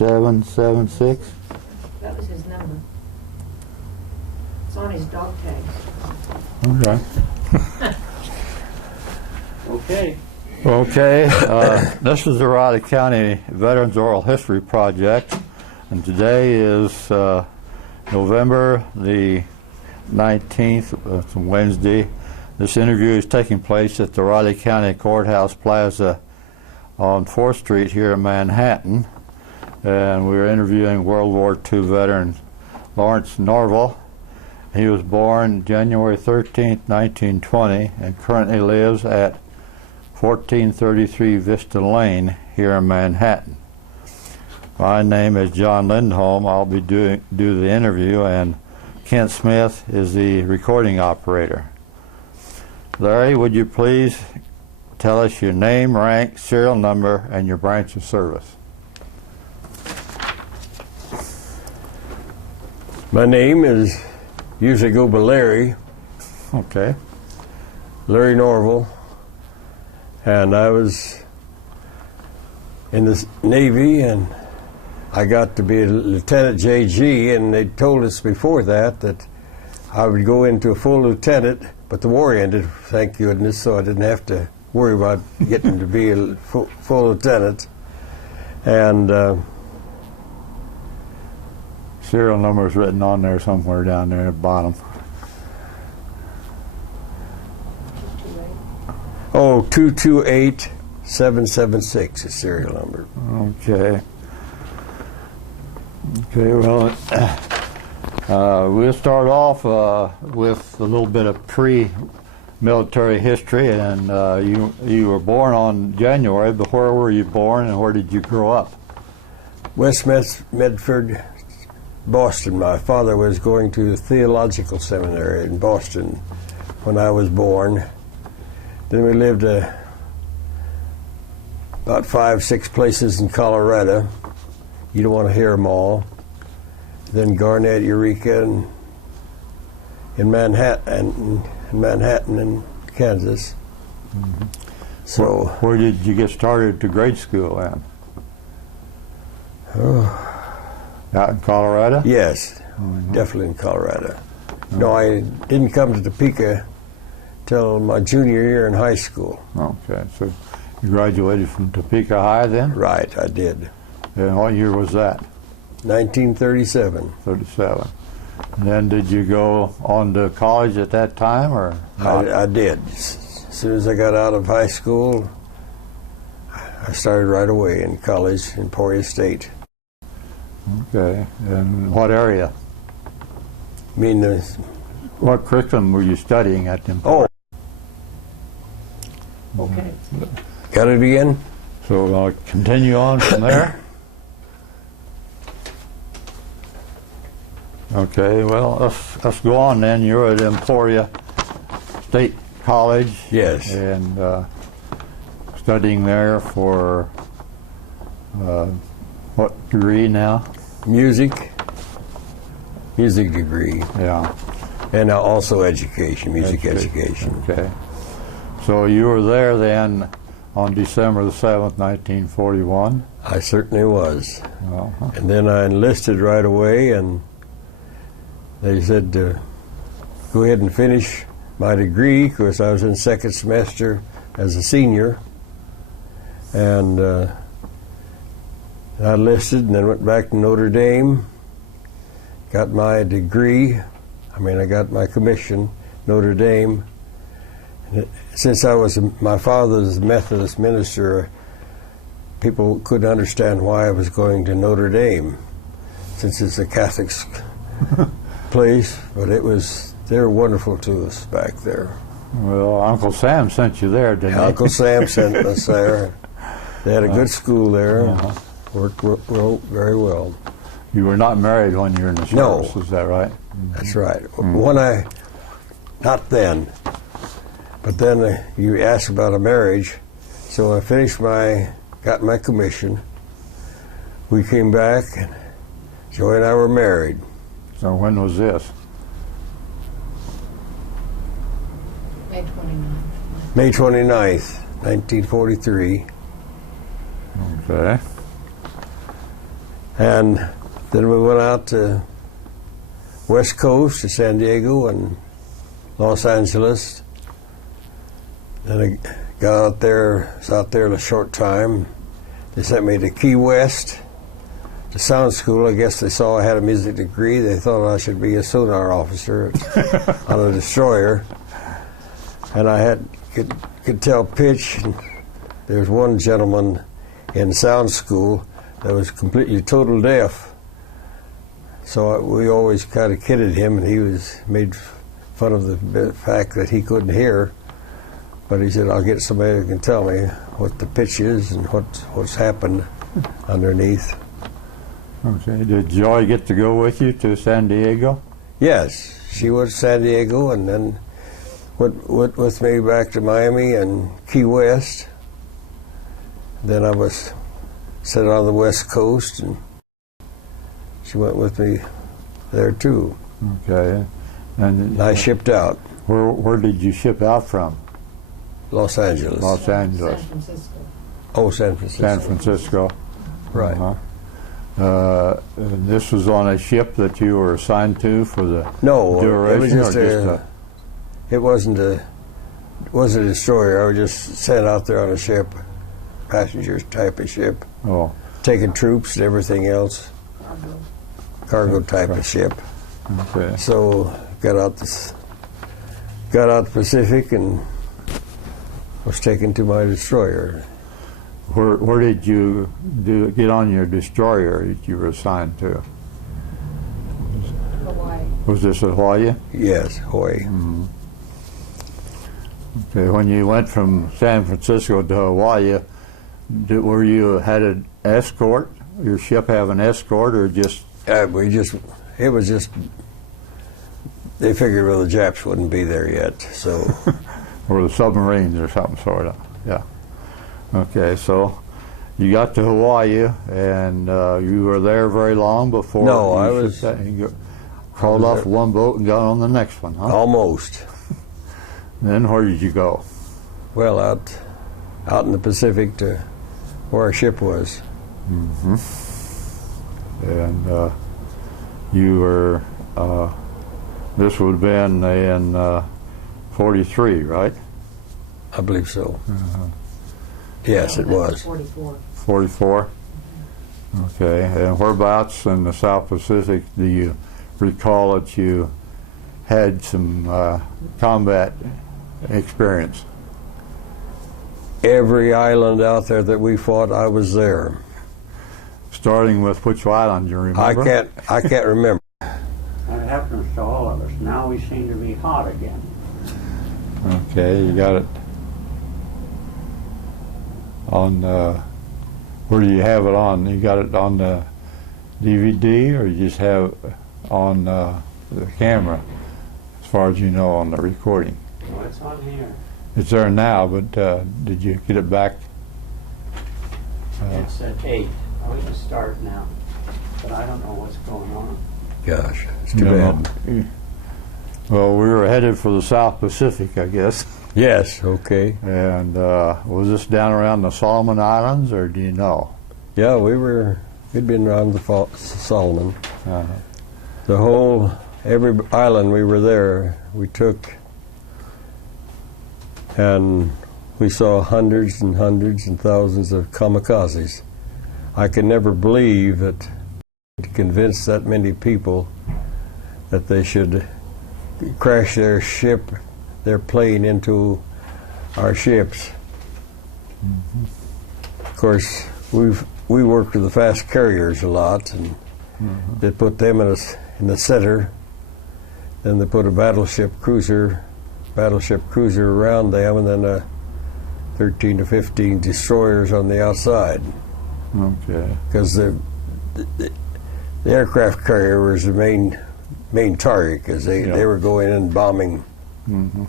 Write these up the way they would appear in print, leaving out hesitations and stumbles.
776. That was his number. It's on his dog tags. Okay. Okay. Okay, this is the Riley County Veterans Oral History Project, and today is November the 19th, it's Wednesday. This interview is taking place at the Riley County Courthouse Plaza on 4th Street here in Manhattan, and we're interviewing World War II veteran Lawrence Norvell. He was born January 13th, 1920, and currently lives at 1433 Vista Lane here in Manhattan. My name is John Lindholm. I'll be do the interview, and Kent Smith is the recording operator. Larry, would you please tell us your name, rank, serial number, and your branch of service? My name is, usually go by Larry. Okay. Larry Norvell. And I was in the Navy, and I got to be a Lieutenant JG, and they told us before that I would go into a full lieutenant, but the war ended, thank goodness, so I didn't have to worry about getting to be a full lieutenant. And Serial number is written on there somewhere down there at the bottom. Oh, 228776 is serial number. Okay. Okay, well, we'll start off with a little bit of pre-military history, and you were born on January, but where were you born and where did you grow up? West Medford, Boston. My father was going to the theological seminary in Boston when I was born. Then we lived about 5-6 places in Colorado. You don't want to hear them all. Then Garnett, Eureka, and in Manhattan and Kansas. Mm-hmm. So where did you get started to grade school at? Out in Colorado? Yes, Mm-hmm. definitely in Colorado. Oh. No, I didn't come to Topeka till my junior year in high school. Okay, so you graduated from Topeka High then? Right, I did. And what year was that? 1937. 37. And then did you go on to college at that time, or not? I did. As soon as I got out of high school, I started right away in college in Emporia State. Okay, and what area? I mean, What curriculum were you studying at the Emporia? Okay. got it again? So continue on from there. Okay, well, let's go on then. You're at Emporia State College. Yes. And studying there for what degree now? Music degree, Yeah. and also education, music education. Okay. So you were there then on December the 7th, 1941. I certainly was. Uh-huh. And then I enlisted right away, and they said to go ahead and finish my degree, because I was in second semester as a senior. And I enlisted and then went back to Notre Dame, got my degree. I got my commission, Notre Dame. And since my father's Methodist minister, people couldn't understand why I was going to Notre Dame, since it's a Catholic place, but they were wonderful to us back there. Well, Uncle Sam sent you there, didn't he? Uncle Sam sent us there. They had a good school there. Uh-huh. Worked very well. You were not married when you were in the service, No. is that right? That's right. Not then, but then you asked about a marriage, so I got my commission. We came back, and Joy and I were married. So when was this? May 29th. May 29th, 1943. Okay. And then we went out to West Coast to San Diego and Los Angeles. Then I got out there, was out there in a short time. They sent me to Key West, to sound school. I guess they saw I had a music degree. They thought I should be a sonar officer on a destroyer. And I could tell pitch. And there was one gentleman in sound school that was completely total deaf. So we always kind of kidded him, and he was made fun of the fact that he couldn't hear. But he said, I'll get somebody who can tell me what the pitch is and what's happened underneath. Okay. Did Joy get to go with you to San Diego? Yes, she went to San Diego and then went with me back to Miami and Key West. Then I was sent on the West Coast, and she went with me there too. Okay. And I shipped out. Where did you ship out from? Los Angeles. Los Angeles. San Francisco. Oh, San Francisco. San Francisco. Right. And this was on a ship that you were assigned to for the No, duration, it was just it wasn't a destroyer. I was just sent out there on a ship, passengers type of ship, taking troops and everything else, cargo type of ship. Okay. So got out the Pacific and was taken to my destroyer. Where did you get on your destroyer that you were assigned to? Hawaii. Was this at Hawaii? Yes, Hawaii. Mm-hmm. Okay. When you went from San Francisco to Hawaii, were you had an escort? Your ship have an escort, or just? It was just. They figured, well, the Japs wouldn't be there yet, so. Or the submarines or something sort of. Yeah. Okay, so you got to Hawaii, and you were there very long before. No, you crawled off one boat and got on the next one, huh? Almost. Then where did you go? Well, out in the Pacific to where our ship was. Mm-hmm. And you were. This would have been in 43, right? I believe so. Yes, it was. 44. 44? Okay. And whereabouts in the South Pacific do you recall that you had some combat experience? Every island out there that we fought, I was there. Starting with which island, do you remember? I can't remember. That happens to all of us. Now we seem to be hot again. Okay, you got it on, where do you have it on? You got it on the DVD, or you just have it on the camera, as far as you know, on the recording? Well, it's on here. It's there now, but did you get it back? It's at 8. We can start now, but I don't know what's going on. Gosh, it's too bad. Well, we were headed for the South Pacific, I guess. Yes, okay. And was this down around the Solomon Islands, or do you know? Yeah, we'd been around the Solomon. Uh-huh. Every island we were there, we took, and we saw hundreds and hundreds and thousands of kamikazes. I could never believe that to convince that many people that they should crash their plane into our ships. Mm-hmm. Of course, we worked with the fast carriers a lot, and they put them in the center. Then they put a battleship cruiser around them, and then 13 to 15 destroyers on the outside. Okay. Because the aircraft carrier was the main target, because they were going in and bombing. Mm-hmm.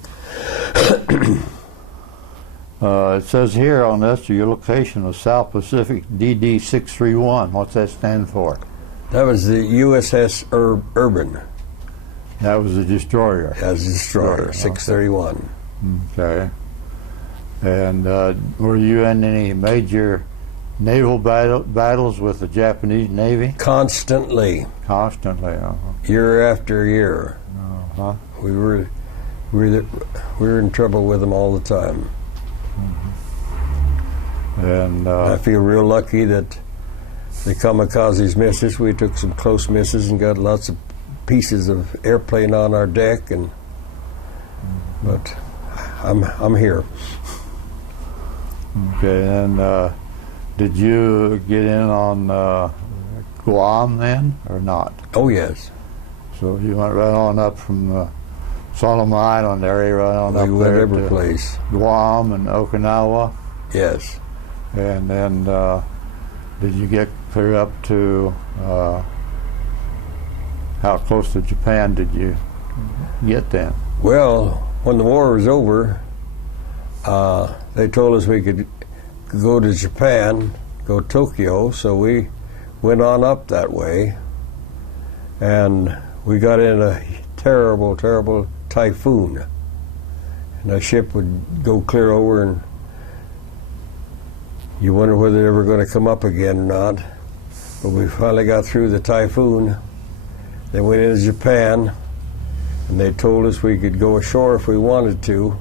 It says here on this, your location was South Pacific DD 631. What's that stand for? That was the USS Urban. That was a destroyer. That was a destroyer, 631. Okay. And were you in any major naval battles with the Japanese Navy? Constantly, Constantly. year after year. Uh-huh. We were in trouble with them all the time. And I feel real lucky that the kamikazes missed us. We took some close misses and got lots of pieces of airplane on our deck, but I'm here. okay, and did you get in on Guam then, or not? Oh yes, So you went right on up from Solomon Island area, right on up we went there every to place. Guam and Okinawa, Yes, and then did you get clear up to how close to Japan did you get then? well, when the war was over, they told us we could go to Japan, go to Tokyo, so we went on up that way, and we got in a terrible, terrible typhoon, and the ship would go clear over, and you wonder whether they're ever going to come up again or not. But we finally got through the typhoon. Then went into Japan, and they told us we could go ashore if we wanted to.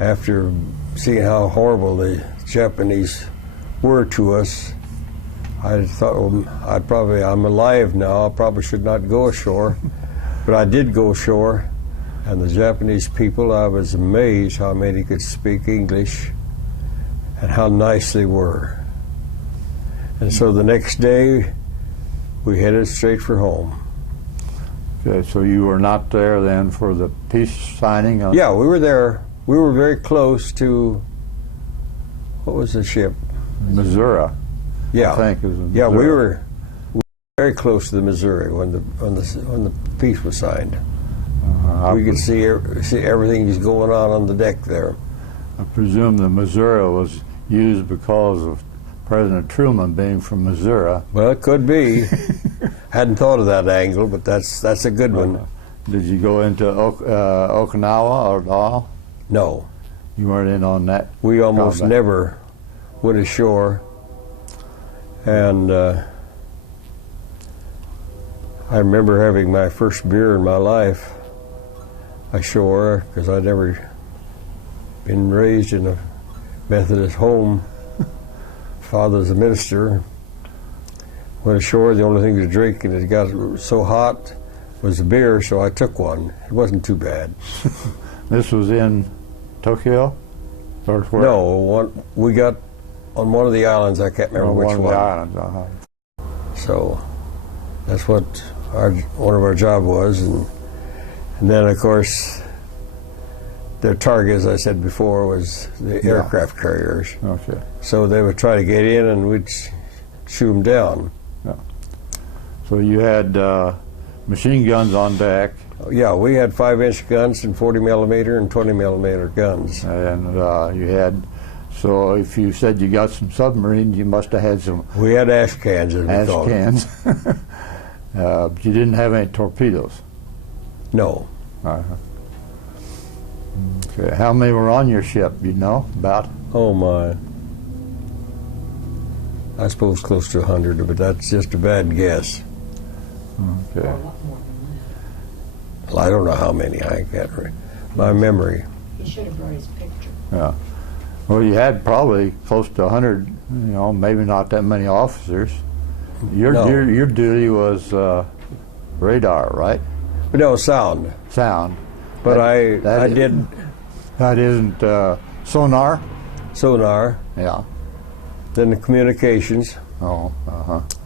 After seeing how horrible the Japanese were to us, I thought, well, I'm alive now, I probably should not go ashore. But I did go ashore, and the Japanese people, I was amazed how many could speak English and how nice they were. And so the next day, we headed straight for home. Okay, so you were not there then for the peace signing? Yeah, we were there. We were very close to, what was the ship? Missouri, Yeah, I think. It was in yeah, we Missouri. were very close to the Missouri when the peace was signed. We could see everything was going on the deck there. I presume the Missouri was used because of President Truman being from Missouri. Well, it could be. Hadn't thought of that angle, but that's a good one. Did you go into Okinawa at all? No, You weren't in on that? we almost combat? never went ashore, and I remember having my first beer in my life ashore, because I'd never been raised in a Methodist home. Father's a minister. Went ashore, the only thing to drink, and it got so hot, was a beer, so I took one. It wasn't too bad. This was in Tokyo? Or where? No, we got on one of the islands, I can't remember On which one of one. the islands, uh-huh. So that's what one of our job was, and then of course their target, as I said before, was the aircraft carriers. Okay. So they would try to get in, and we'd shoot them down. So you had machine guns on deck, Yeah, we had 5-inch guns and 40 millimeter and 20 millimeter guns. and you had, so if you said you got some submarines, you must have had some We had ash cans, as we ash called them. cans. But you didn't have any torpedoes. No, Uh-huh. Okay. How many were on your ship? You know about? oh my. I suppose close to 100, but that's just a bad guess. Okay. A lot more than Well, I don't know how many. I can't. My memory. that. He should have brought his picture. Yeah. Well, you had probably close to 100. You know, maybe not that many officers. Your No. your duty was radar, right? But no, sound. Sound. But That I is- did That isn't sonar. sonar, Yeah. then the communications, Oh.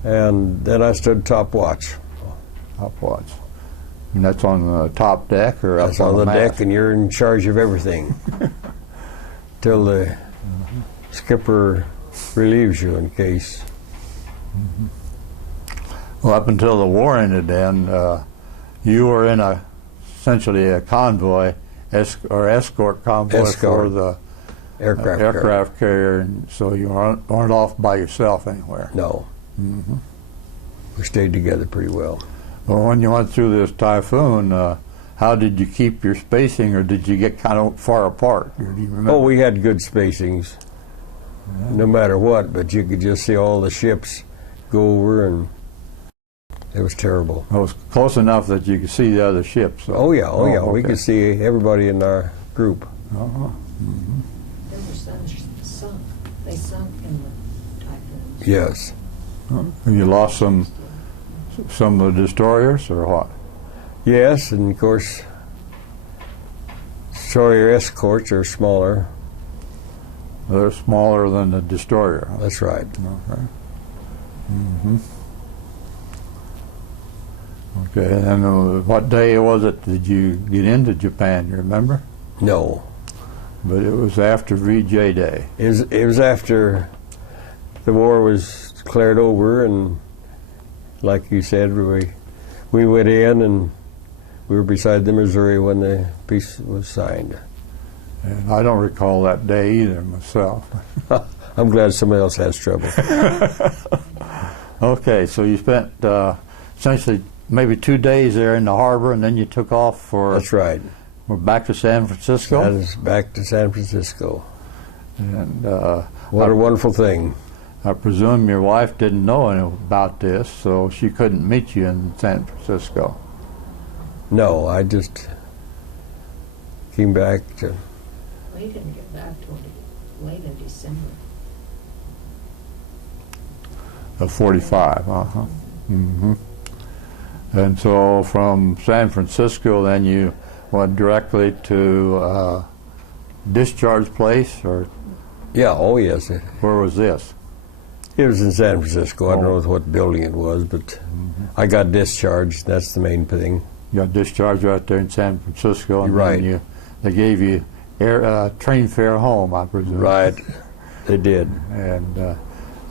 and then I stood top watch. Top watch. And that's on the top deck or That's up on the mast? deck, and you're in charge of everything till the skipper relieves you in case. Well, up until the war ended, then you were in essentially a convoy, escort convoy for Escort. the Aircraft. carrier. aircraft carrier, and so you weren't off by yourself anywhere. No. We stayed together pretty well. Well, when you went through this typhoon, how did you keep your spacing, or did you get kind of far apart? Do you remember? Oh, we had good spacings. no matter what, but you could just see all the ships go over, and it was terrible. It was close enough that you could see the other ships. So. Oh yeah, we okay. could see everybody in our group. Uh-huh. There were some sunk. They sunk in the typhoons. Yes. You lost some of the destroyers, or what? Yes, and of course, destroyer escorts are smaller. They're smaller than the destroyer. That's right. Okay. Mm-hmm. Okay, and what day was it did you get into Japan, you remember? No. But it was after VJ Day. It was after the war was declared over, and like you said, we went in, and we were beside the Missouri when the peace was signed. And I don't recall that day either myself. I'm glad somebody else has trouble. Okay, so you spent essentially maybe 2 days there in the harbor, and then you took off for... That's right. We're back to San Francisco? That is back to San Francisco. And what a wonderful thing. I presume your wife didn't know anything about this, so she couldn't meet you in San Francisco. No, I just came back to... We didn't get back till late in December. Of 45, uh-huh. Mm-hmm. And so from San Francisco, then you went directly to discharge place, or Yeah, oh yes. where was this? It was in San Francisco. I don't Oh. know what building it was, but I got discharged. That's the main thing. You got discharged right there in San Francisco, and Right. then they gave you train fare home, I presume. Right. They did. And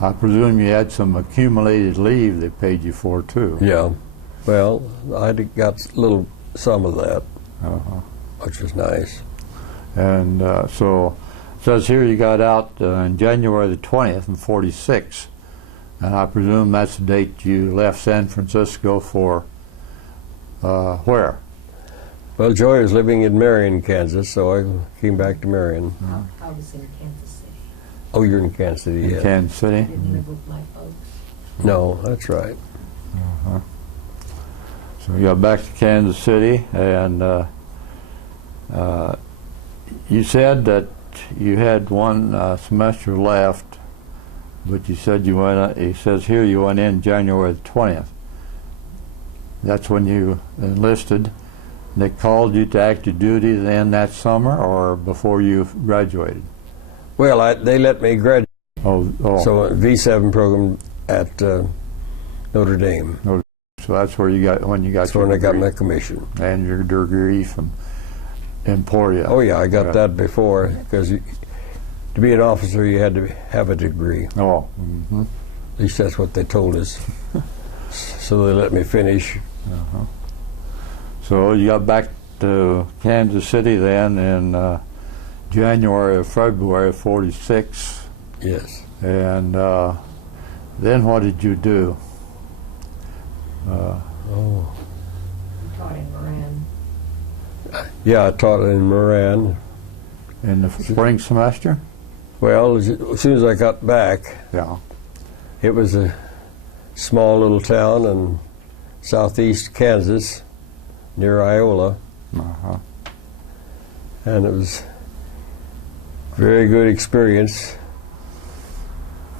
I presume you had some accumulated leave they paid you for, too. Yeah. Well, I got some of that, Uh-huh. which was nice. And so it says here you got out on January the 20th in 46, and I presume that's the date you left San Francisco for where? Well, Joy was living in Marion, Kansas, so I came back to Marion. I was in Kansas City. Oh, you're in Kansas City, In yes. Kansas I City? didn't live with my folks. No, that's right. Uh-huh. So you got back to Kansas City, and you said that you had one semester left, but you said you went. It says here you went in January the 20th. That's when you enlisted. They called you to active duty then that summer, or before you graduated? Well, they let me graduate. Oh. So V7 program at Notre Dame. So that's where you got when you got That's your when I got degree. my commission. And your degree from Emporia. Oh yeah, I got Yeah. that before, because to be an officer you had to have a degree. Oh. Mm-hmm. At least that's what they told us. So they let me finish. Uh-huh. So you got back to Kansas City then in January or February of 46, Yes. and then what did you do? Oh. I taught in Moran. Yeah, I taught in Moran. In the spring semester? Well, as soon as I got back, Yeah. it was a small little town in southeast Kansas, near Iola, Uh-huh. and it was a very good experience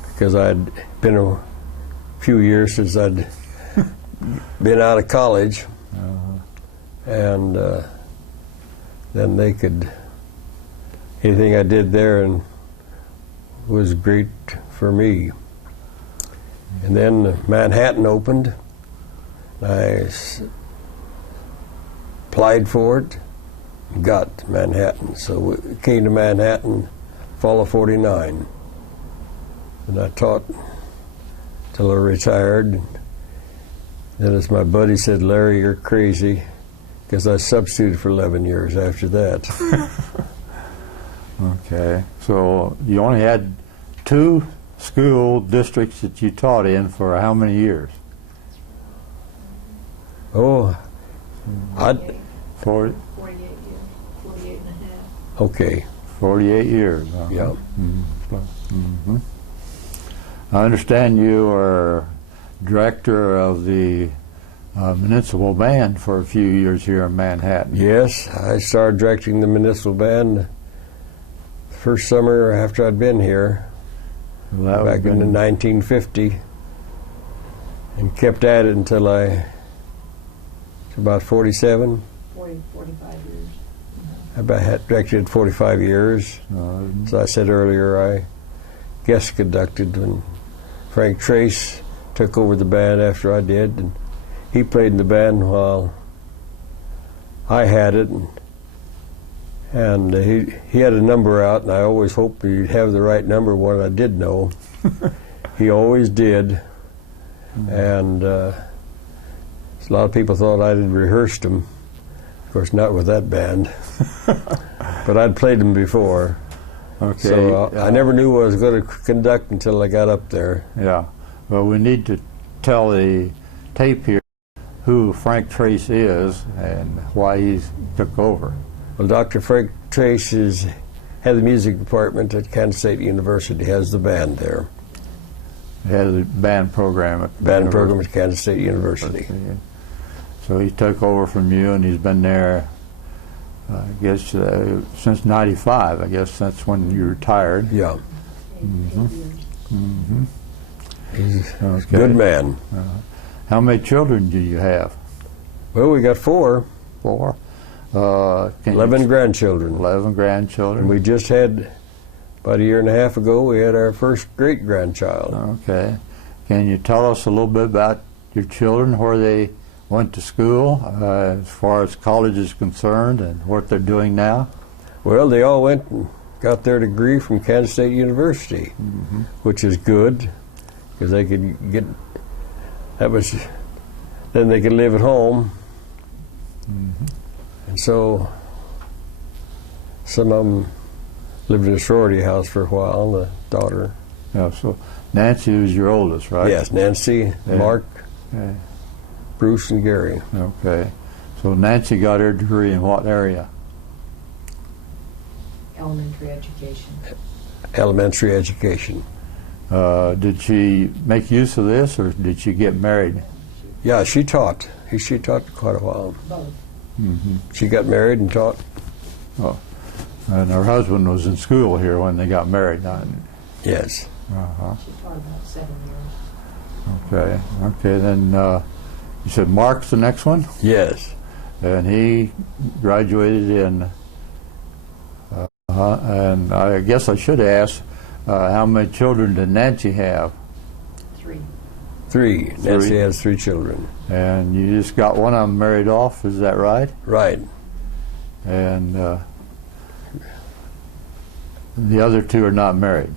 because I'd been a few years since I'd been out of college, and then they could, anything I did there and was great for me. And then Manhattan opened. I applied for it, got Manhattan. So we came to Manhattan fall of 49. And I taught till I retired. Then as my buddy said, Larry, you're crazy, because I substituted for 11 years after that. Okay. So you only had 2 school districts that you taught in for how many years? Oh, I 40? 48 years, 48 and a half. okay. 48 years. Yeah. Mm-hmm. I understand you are director of the municipal band for a few years here in Manhattan. Yes, I started directing the municipal band the first summer after I'd been here, Well, that back would've in been- 1950, and kept at it until about 47. 45 years. I about had directed 45 years. As I said earlier, I guest conducted when Frank Trace took over the band after I did, and he played in the band while I had it, and he had a number out, and I always hoped he'd have the right number when I did know. He always did, and a lot of people thought I had rehearsed them. Of course, not with that band, but I'd played them before. Okay. So I never knew what I was going to conduct until I got up there. Yeah. Well, we need to tell the tape here who Frank Trace is and why he took over. Well, Dr. Frank Trace is head of the music department at Kansas State University, has the band there. He had a band program at the Band program university. at Kansas State University. So he took over from you, and he's been there, I guess, since '95. I guess that's when you retired. Yeah, 8 years. Mm-hmm. he's a Okay. good man. How many children do you have? Well, we got 4, 4. 11 grandchildren. 11 grandchildren. And we just had, about a year and a half ago, we had our first great-grandchild. Okay. Can you tell us a little bit about your children, where they went to school, as far as college is concerned, and what they're doing now? Well, they all went and got their degree from Kansas State University, which is good, because they could get, then they could live at home. And so some of them lived in a sorority house for a while, the daughter. Yeah, so Nancy was your oldest, right? Yes, Nancy, Yeah. Mark, Okay. Bruce, and Gary. Okay. So Nancy got her degree in what area? Elementary education. Elementary education. Did she make use of this, or did she get married? Yeah, she taught. She taught quite a while. Both. She got married and taught. And her husband was in school here when they got married. Yes. Uh-huh. She taught about 7 years. Okay. Okay, then you said Mark's the next one? Yes. And he graduated in, and I guess I should ask, how many children did Nancy have? 3. 3. Nancy 3. has 3 children. And you just got one of them married off, is that right? Right. And the other 2 are not married?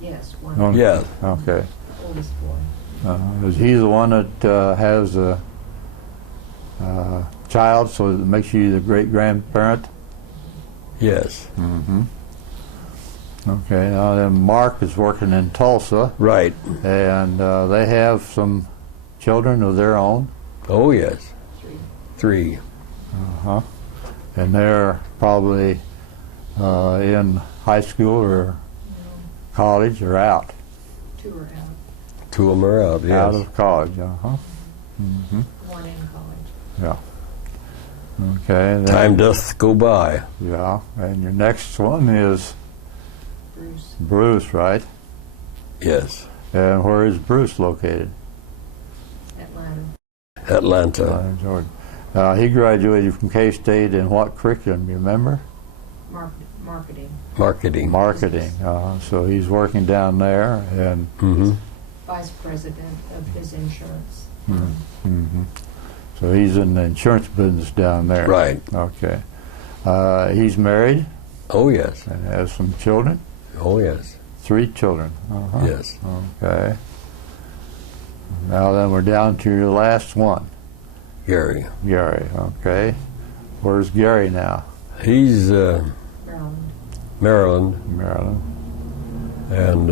Yes, one. Okay. Yeah. Okay. Oldest boy. Is he the one that has a child, so it makes you the great-grandparent? Yes. Mm-hmm. Okay, now then Mark is working in Tulsa, Right. and they have some children of their own. Oh, yes. 3. 3. Uh-huh. And they're probably in high school or college or out. 2 are out. 2 of them are out, yes. Out of college, uh-huh. Mm-hmm. 1 in college. Yeah. Okay. Then, Time doth go by. Yeah, and your next one is Bruce. Bruce, right? Yes. And where is Bruce located? Atlanta. Atlanta. Georgia. He graduated from K-State in what curriculum, you remember? Marketing. Marketing. Marketing. So he's working down there, and Mm-hmm. Vice president of his insurance. mhm. So he's in the insurance business down there. Right. Okay. He's married Oh, yes. and has some children. Oh, yes. 3 children. Uh-huh. Yes. Okay. Now then, we're down to your last one, Gary. Gary. Okay. Where's Gary now? He's Maryland. Maryland, Maryland. and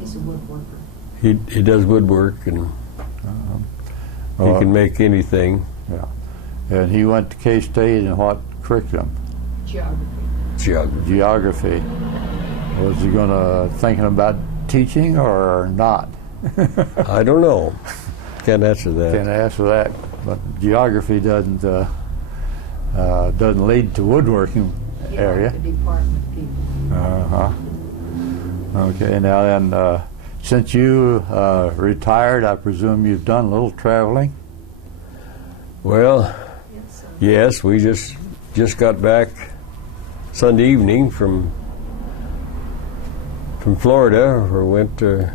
He's a woodworker. he does woodwork, and he Uh, can make anything. And he went to K-State in what curriculum? Geography. Geography. Was he thinking about teaching or not? I don't know. Can't answer that. Can't answer that. But geography doesn't lead to woodworking area. The department people. Uh-huh. Okay, now then, since you retired, I presume you've done a little traveling? Well, yes, we just got back Sunday evening from Florida, or went to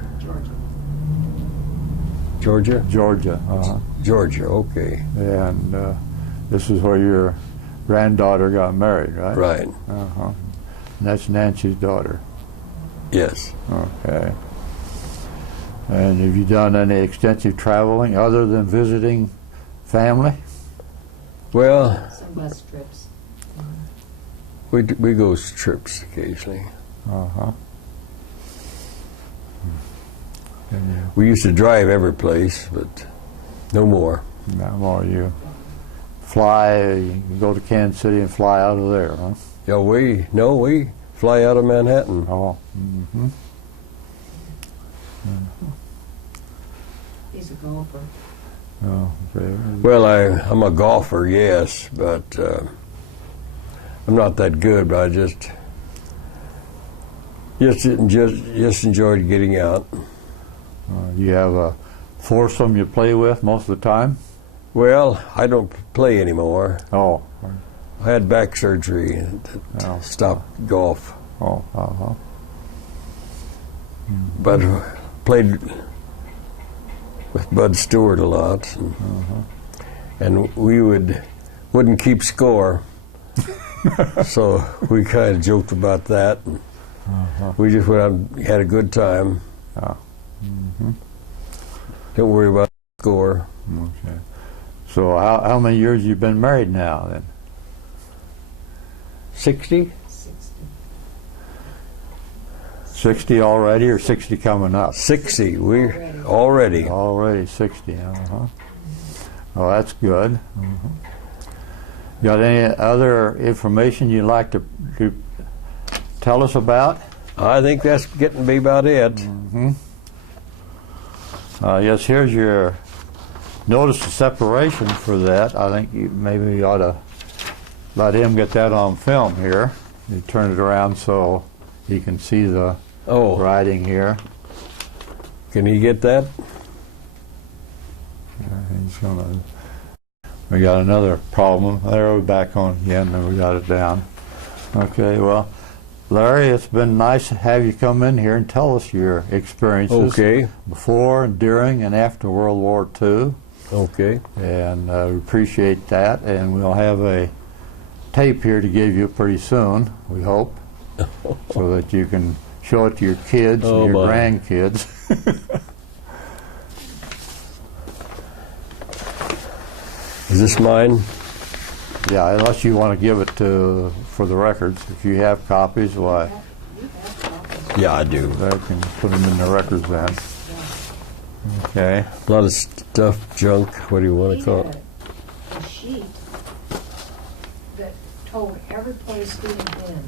Georgia. Georgia. Uh-huh. Georgia, okay. And this is where your granddaughter got married, right? Right. Uh-huh. And that's Nancy's daughter. Yes. Okay. And have you done any extensive traveling other than visiting family? Well, Some bus trips. we go trips occasionally. Uh-huh. And We used to drive every place, but no more. now more you fly, you go to Kansas City and fly out of there, huh? Yeah, we fly out of Manhattan. Oh. Mm-hmm. He's a golfer. Oh, okay. Well, I'm a golfer, yes, but I'm not that good. But I just enjoyed getting out. You have a foursome you play with most of the time? Well, I don't play anymore. Oh. I had back surgery and Oh. stopped golf, Oh, uh-huh. but played with Bud Stewart a lot, and we wouldn't keep score, so we kind of joked about that. And we just went out and had a good time. Oh. Mm-hmm. Don't worry about the score. Okay. So how many years you been married now then? 60? 60. 60 already or 60 coming up? 60. We already. Already 60, uh-huh. Oh, that's good. Uh-huh. Got any other information you'd like to tell us about? I think that's getting to be about it. Mm-hmm. Yes, here's your notice of separation for that. I think maybe you ought to let him get that on film here. You turn it around so he can see the Oh, writing here. can you get that? He's gonna. We got another problem. There, we're back on again, and we got it down. Okay, well, Larry, it's been nice to have you come in here and tell us your experiences Okay. before, during, and after World War II. Okay. And we appreciate that. And we'll have a tape here to give you pretty soon, we hope, so that you can show it to your kids Oh, and your my. grandkids. Is this mine? Yeah, unless you want to give it for the records. If you have copies, why, You have copies. Yeah, I do. I can put them in the records then. Okay. A lot of stuff, junk, what do you want He to call had it? a sheet that told every place he had been